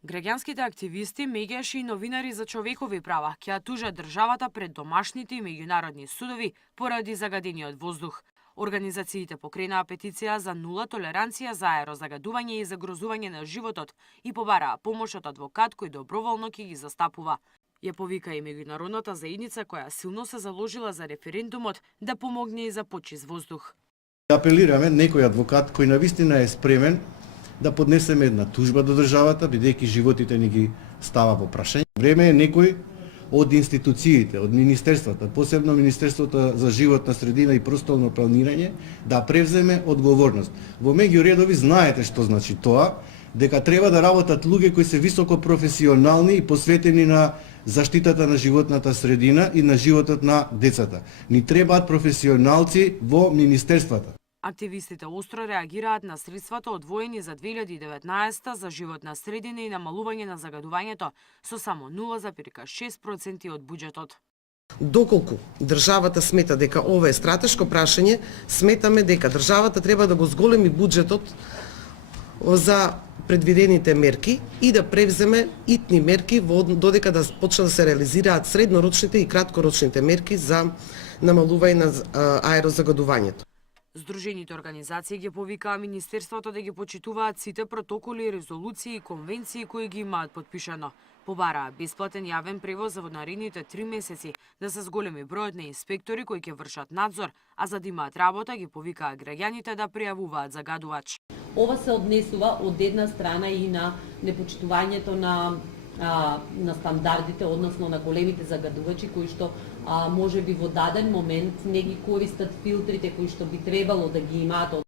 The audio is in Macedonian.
Граѓанските активисти, меѓаш и новинари за човекови права ќе ја тужат државата пред домашните и меѓународни судови поради загадениот воздух. Организациите покренаа петиција за нула толеранција за аерозагадување и загрозување на животот и побараа помош од адвокат кој доброволно ќе ги застапува. Ја повика и меѓународната заедница која силно се заложила за референдумот да помогне и за почист воздух. Апелираме некој адвокат кој навистина е спремен да поднесеме една тужба до државата, бидејќи животите ни ги става во прашање. Време е некој од институциите, од министерствата, посебно Министерството за животна средина и просторно планирање, да превземе одговорност. Во меѓуредови знаете што значи тоа, дека треба да работат луѓе кои се високо професионални и посветени на заштитата на животната средина и на животот на децата. Ни требаат професионалци во министерствата. Активистите остро реагираат на средствата одвоени за 2019 за животна средина и намалување на загадувањето со само 0,6% од буџетот. Доколку државата смета дека ова е стратешко прашање, сметаме дека државата треба да го зголеми буџетот за предвидените мерки и да превземе итни мерки додека да почнат да се реализираат среднорочните и краткорочните мерки за намалување на аерозагадувањето. Сдружените организации ги повикаа Министерството да ги почитуваат сите протоколи, резолуции и конвенции кои ги имаат подпишано. Побараа бесплатен јавен превоз за наредните 3 месеци, да се зголеми бројот на инспектори кои ќе вршат надзор, а за да имаат работа ги повикаа граѓаните да пријавуваат загадувач. Ова се однесува од една страна и на непочитувањето на стандардите, односно на големите загадувачи кои што може би во даден момент не ги користат филтрите кои што би требало да ги имаат